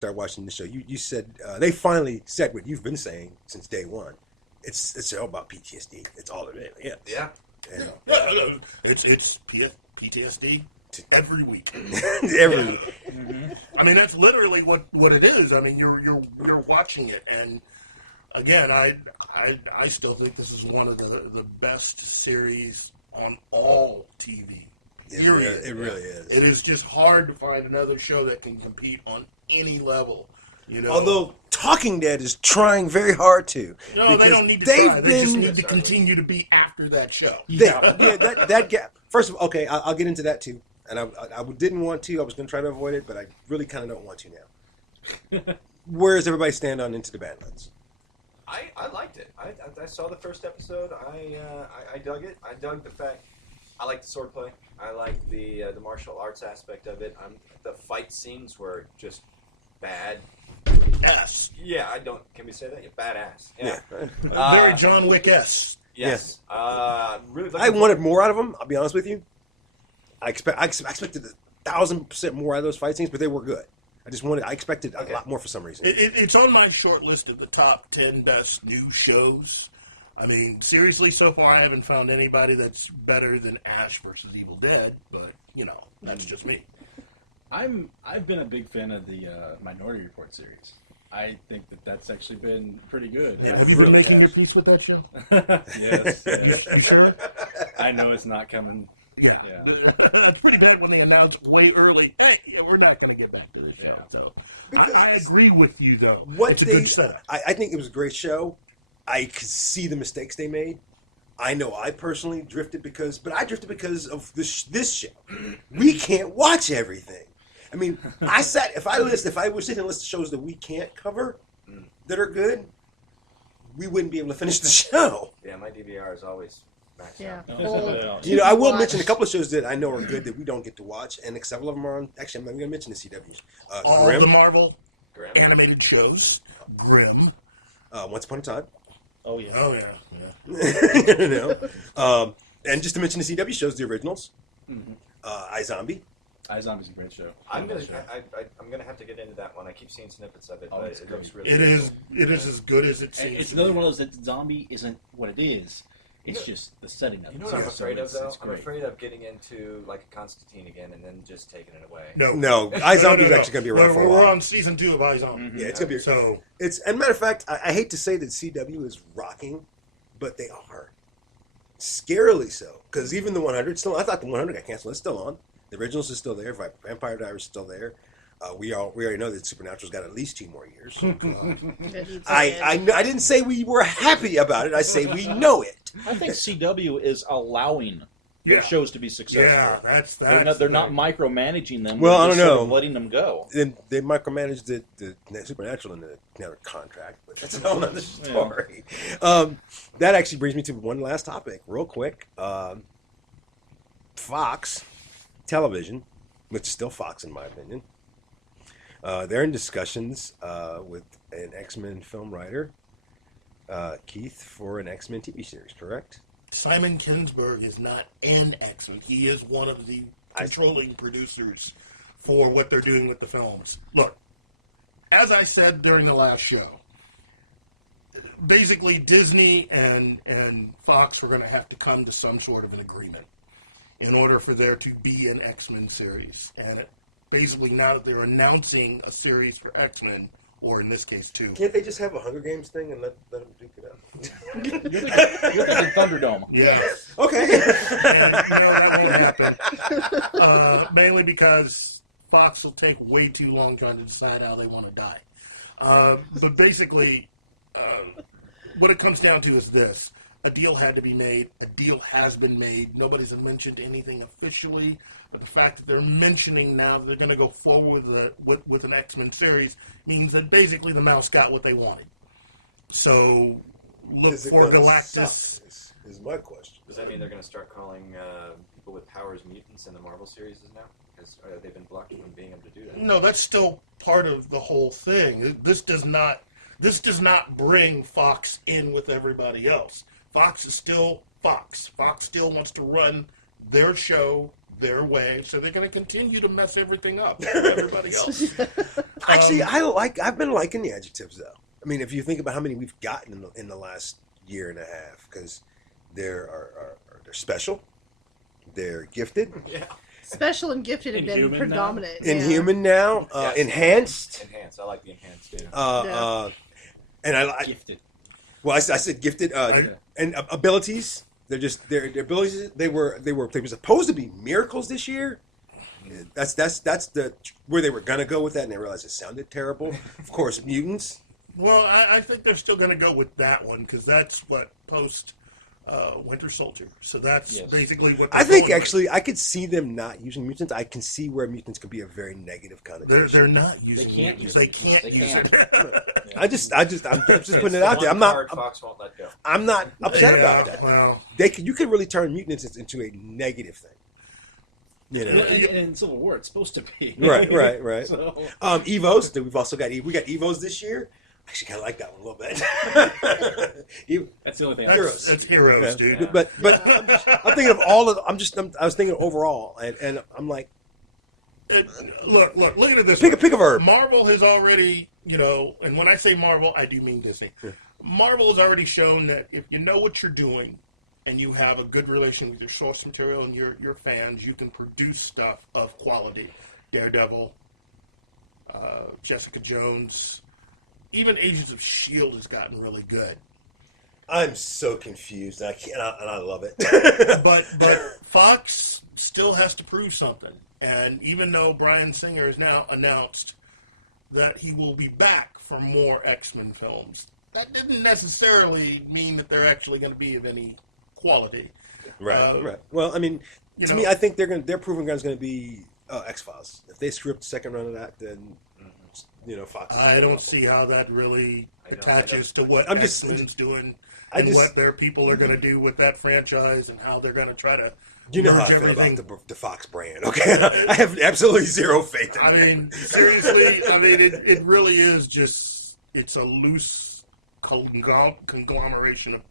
started watching the show, you said they finally said what you've been saying since day one. It's all about PTSD. It's all it is. Yeah. Yeah. Yeah, it's PTSD every week. Every week. I mean, that's literally what it is. I mean, you're watching it, and again, I still think this is one of the best series on all TV. Period. It really is. It is just hard to find another show that can compete on any level. You know, Although Talking Dead is trying very hard to. no, they don't need to try. They just been- need to continue to be after that show. Yeah, that gap. First of all, okay, I'll get into that too. And I didn't want to. I was going to try to avoid it, but I really kind of don't want to now. Where does everybody stand on Into the Badlands? I liked it. I saw the first episode. I dug it. I dug the fact. I like the swordplay. I like the martial arts aspect of it. The fight scenes were just bad. S. Yeah, I don't. Can we say that? Yeah, badass. Yeah. Very John Wick-esque. Yes. Really. I wanted more out of them. I'll be honest with you. I expected 1,000% more out of those fight scenes, but they were good. I expected a lot more for some reason. It's on my short list of the top 10 best new shows. I mean, seriously, so far I haven't found anybody that's better than Ash versus Evil Dead, but, you know, that's just me. I've been a big fan of the Minority Report series. I think that's actually been pretty good. Have you been making your peace with that show? Yes. You sure? I know it's not coming. Yeah. That's pretty bad when they announce way early, hey, we're not going to get back to this show. So I agree with you, though. It's a good setup. I think it was a great show. I could see the mistakes they made. I know I personally drifted because of this show. We can't watch everything. I mean, if I were sitting and list of shows that we can't cover that are good, we wouldn't be able to finish the show. Yeah, my DVR is always maxed out. Yeah. You know, I will mention a couple of shows that I know are good that we don't get to watch, and several of them are on. Actually, I'm not going to mention the CW. All Grimm, the Marvel Grimm. animated shows, Grimm. Once Upon a Time. Oh yeah. Oh, yeah. You know? And just to mention the CW shows, the originals. Mm-hmm. iZombie. iZombie's a great show. I'm Love that show. gonna have to get into that one. I keep seeing snippets of it. Oh, but it's it great. looks really It is as good as it And seems it's to another be. one of those that zombie isn't what it is. It's just the setting of it. You know too, what I'm so afraid of, it's though? I'm great. afraid of getting into like a Constantine again and then just taking it away. No. No, No. iZombie is actually going to be around for a We're while. on season 2 of iZombie. Yeah, it's going to be. So, It's, and matter of fact, I hate to say that CW is rocking, but they are. Scarily so. Because even the 100 still, I thought the 100 got canceled. It's still on. The originals is still there. Vampire Diaries is still there. We already know that Supernatural's got at least 2 more years. oh, God. I didn't say we were happy about it. I say we know it. I think CW is allowing Yeah. the shows to be successful. Yeah, that's They're not the thing. micromanaging them. Well, they're I just don't sort know. of letting them go. Then they micromanaged the Supernatural in another contract, but that's a whole other story. That actually brings me to one last topic, real quick. Fox Television, which is still Fox in my opinion, they're in discussions with an X-Men film writer, Keith, for an X-Men TV series, correct? Simon Kinberg is not an X-Men. He is one of the controlling producers for what they're doing with the films. Look, as I said during the last show, basically Disney and Fox were going to have to come to some sort of an agreement in order for there to be an X-Men series. And basically now that they're announcing a series for X-Men, or in this case 2. Can't they just have a Hunger Games thing and let them duke it out? You're thinking Thunderdome. Yeah. Okay. And no, that won't happen. Mainly because Fox will take way too long trying to decide how they want to die. But basically, what it comes down to is this. A deal had to be made. A deal has been made. Nobody's mentioned anything officially, but the fact that they're mentioning now that they're going to go forward with an X-Men series means that basically the mouse got what they wanted. So look Is it for gonna Galactus. suck, is my question. Does that mean they're going to start calling people with powers mutants in the Marvel series now? Because they've been blocked from being able to do that. No, that's still part of the whole thing. This does not bring Fox in with everybody else. Fox is still Fox. Fox still wants to run their show their way, so they're going to continue to mess everything up for everybody else. Actually, I've been liking the adjectives though. I mean, if you think about how many we've gotten in the last year and a half, because they're special, they're gifted, Special and gifted have been Inhuman now? predominant. inhuman now, Yes. enhanced, Enhanced. I like the enhanced too. and I Gifted. well, I said gifted and abilities. They're just their abilities. They were supposed to be miracles this year. That's the where they were gonna go with that, and they realized it sounded terrible. Of course, mutants. Well, I think they're still going to go with that one because that's what post Winter Soldier. So that's basically what they're I think going actually with. I could see them not using mutants. I can see where mutants could be a very negative connotation. They're not using can't mutants. use They it. can't They use can't. it. I'm just putting it out there. One card Fox won't let go. I'm not upset about Yeah, that. well, You could really turn mutants into a negative thing. You know? Well, and in Civil War, it's supposed to be. Right. So, Evos. We've also got we got Evos this year. I actually kind of like that one a little bit. that's the only thing. that's heroes, dude. But I'm thinking of all of. I was thinking overall, and I'm like, Look at it this way. pick a verb. Marvel has already, and when I say Marvel, I do mean Disney. Marvel has already shown that if you know what you're doing and you have a good relation with your source material and your fans, you can produce stuff of quality. Daredevil, Jessica Jones, even Agents of S.H.I.E.L.D. has gotten really good. I'm so confused. I can't, and I love it. But Fox still has to prove something. And even though Bryan Singer has now announced that he will be back for more X-Men films, that didn't necessarily mean that they're actually going to be of any quality. Right. Well, I mean, to know- me, I think their proving ground is going to be X-Files. If they screw up the second run of that, then Fox. I don't see how that really attaches to what I'm just- X-Men's doing and what their people are going to do with that franchise and how they're going to try to You know how I merge feel everything. about the Fox brand. Okay, I have absolutely zero faith. In I mean, seriously, it really is just, it's a loose conglomeration of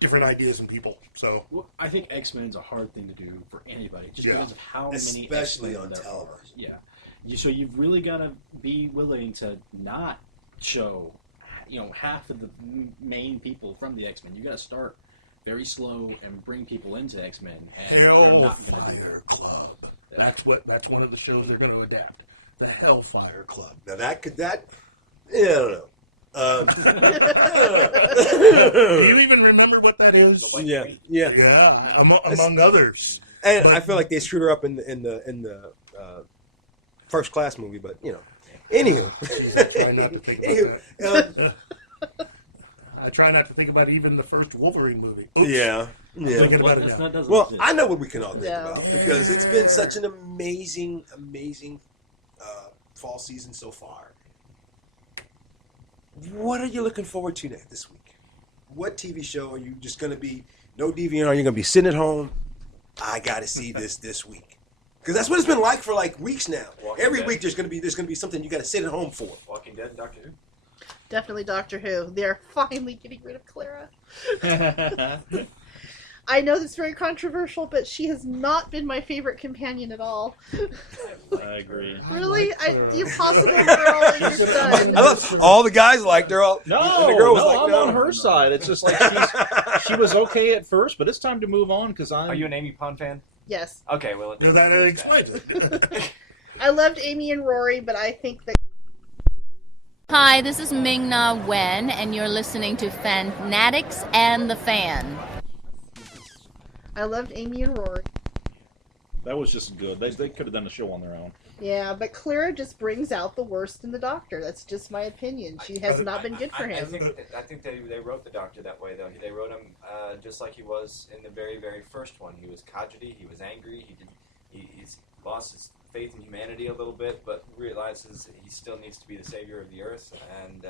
different ideas and people. So, Well, I think X-Men is a hard thing to do for anybody, just Yeah. because of how many Especially X-Men on there are. television. Yeah, so you've really got to be willing to not show, half of the main people from the X-Men. You got to start very slow and bring people into X-Men. and they're not gonna do Hellfire it. Club. That's one of the shows they're going to adapt. The Hellfire Club. Now I don't know. Do you even remember what that is? Yeah. Yeah, among others. And But- I feel like they screwed her up in the First Class movie, but anyway. Jeez, I try not to think about that. that. I try not to think about even the first Wolverine movie. Oops. Yeah. I'm thinking about it That now. doesn't Well, exist. I know what we can all think Yeah. about because it's been such an amazing fall season so far. What are you looking forward to this week? What TV show are you just going to be no DVR? Are you going to be sitting at home? I got to see this week because that's what it's been like for like weeks now. Walking Every Dead. week there's going to be something you got to sit at home for. Walking Dead, Doctor Who. Definitely Doctor Who. They're finally getting rid of Clara. I know that's very controversial, but she has not been my favorite companion at all. I agree. I Really? like Clara. The Impossible Girl is I'm gonna done. miss her. All the guys liked her. All No, the girl was like, I'm no. on her side. It's just like she was okay at first, but it's time to move on because Are you I'm. an Amy Pond fan? Yes. Okay, well. No, that explains it. I loved Amy and Rory, but I think that Hi, this is Ming-Na Wen, and you're listening to Fanatics and the Fan. I loved Amy and Rory. That was just good. They could have done a show on their own. Yeah, but Clara just brings out the worst in the Doctor. That's just my opinion. She has not been good for I him. think they wrote the Doctor that way, though. They wrote him just like he was in the very, very first one. He was codgety. He was angry. He's lost his faith in humanity a little bit, but realizes he still needs to be the savior of the Earth, and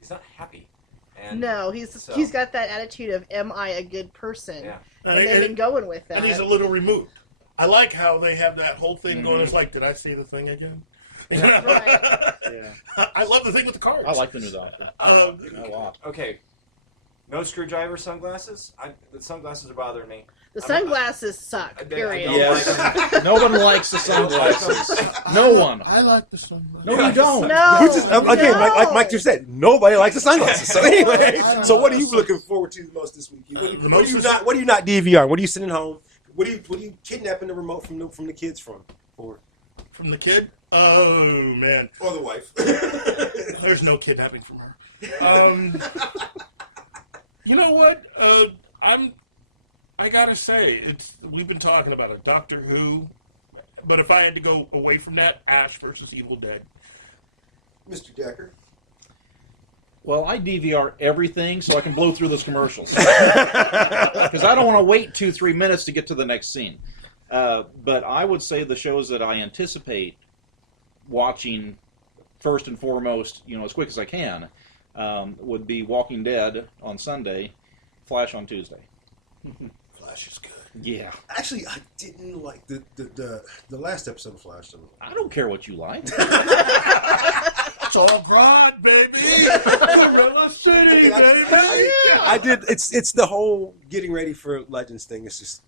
he's not happy. And No, he's got that attitude of "Am I a good person?" Yeah. And they've been going with that. And he's a little removed. I like how they have that whole thing going. It's like, did I say the thing again? You know? Right. Yeah. I love the thing with the cards. I like the new Doctor a lot. Okay, no screwdriver sunglasses. The sunglasses are bothering me. The sunglasses suck. Period. Yes. No one likes the sunglasses. No one. I like the sunglasses. No, you don't. No. Again, like just said, nobody likes the sunglasses. So anyway, I so love what are the you looking forward to the most this week? the What most are you this not, what are you not DVR? What are you sitting home? What are you kidnapping the remote from the kids for? From the kid? Oh, man. Or the wife. There's no kidnapping from her. You know what? I gotta say, we've been talking about a Doctor Who, but if I had to go away from that, Ash versus Evil Dead. Mr. Decker. Well, I DVR everything so I can blow through those commercials. Because I don't want to wait 2-3 minutes to get to the next scene. But I would say the shows that I anticipate watching first and foremost, as quick as I can, would be Walking Dead on Sunday, Flash on Tuesday. Flash is good. Yeah. Actually, I didn't like the last episode of Flash. Though. I don't care what you like. It's all Grodd, baby! Gorilla City, baby! I did. It's the whole getting ready for Legends thing. It's just,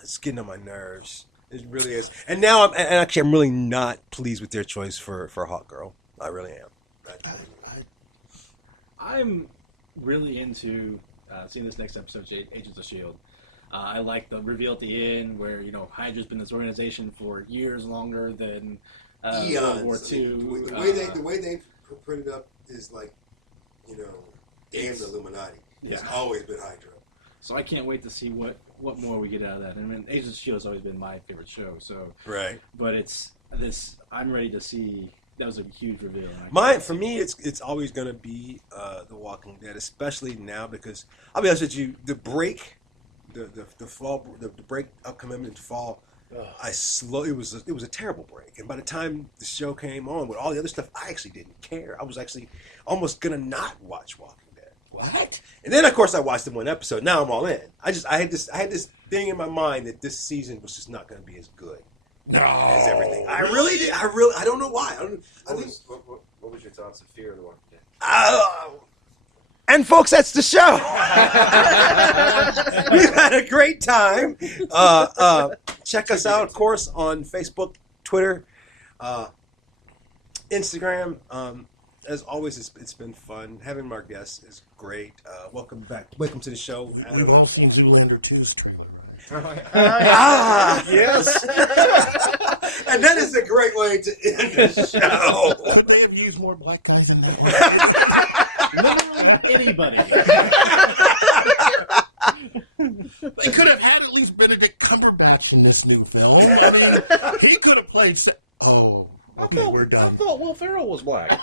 it's getting on my nerves. It really is. And now, I'm really not pleased with their choice for Hawkgirl. I really am. I'm really into seeing this next episode, Agents of S.H.I.E.L.D. I like the reveal at the end where, Hydra's been in this organization for years longer than World War II. The way they put it up is like, damn the Illuminati. It's always been Hydra. So I can't wait to see what more we get out of that. I mean, Agents of S.H.I.E.L.D. has always been my favorite show. So Right. But it's this. I'm ready to see. That was a huge reveal. And for me, it's always going to be The Walking Dead, especially now because I'll be honest with you, the break, the fall, the break upcoming in fall, it was a terrible break, and by the time the show came on with all the other stuff, I actually didn't care. I was actually almost gonna not watch Walking Dead. What? And then of course I watched the one episode. Now I'm all in. I had this thing in my mind that this season was just not going to be as good. No. As everything. I really did. I don't know why. What was your thoughts of Fear of the Walking Dead? And folks, that's the show. We've had a great time. Check us out, of course, on Facebook, Twitter, Instagram. As always, it's been fun. Having our guests is great. Welcome back. Welcome to the show. We've all seen Zoolander 2's trailer, right? Yes. And that is a great way to end the show. Could they have used more black guys in that one? Literally anybody. They could have had at least Benedict Cumberbatch in this new film. I mean, he could have played... Okay, we're done. I thought Will Ferrell was black.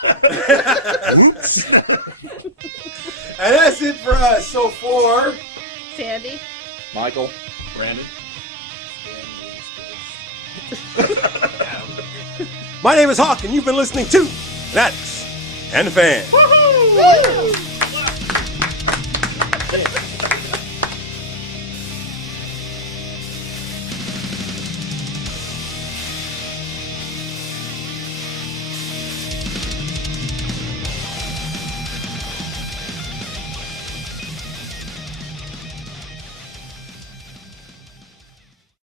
Whoops. And that's it for us. So for... Sandy. Michael. Brandon. Stanley's Ghost. My name is Hawk, and you've been listening to Fanatics and the Fan. Woohoo! Yeah.